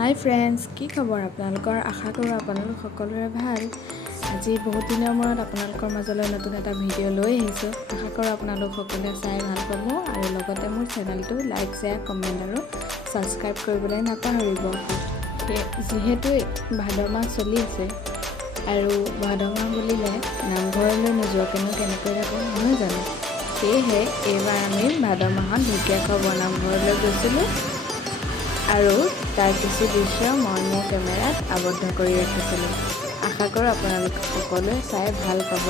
হাই friends, কি খবৰ আপোনালোকৰ? আশা কৰোঁ আপোনালোক সকলোৰে ভাল। আজি বহুত দিনৰ মূৰত আপোনালোকৰ মাজলৈ নতুন এটা ভিডিঅ' লৈ আহিছোঁ। আশা কৰোঁ আপোনালোক সকলোৱে চাই ভাল পাব আৰু লগতে মোৰ চেনেলটো লাইক, শ্বেয়াৰ, কমেণ্ট আৰু ছাবস্ক্ৰাইব কৰিবলৈ নাপাহৰিব। যিহেতু ভাদ মাহ চলি আছে আৰু ভাদ মাহ বুলিলে নামঘৰলৈ নোযোৱাকৈনো কেনেকৈ যাব নহয় জানো? সেয়েহে এইবাৰ আমি ভাদ মাহত ঢেকীয়াখোৱা নামঘৰলৈ গৈছিলোঁ আৰু তাৰ কিছু দৃশ্য মই মোৰ কেমেৰাত আবদ্ধ কৰি ৰাখিছিলোঁ। আশা কৰোঁ আপোনালোক সকলোৱে চাই ভাল পাব।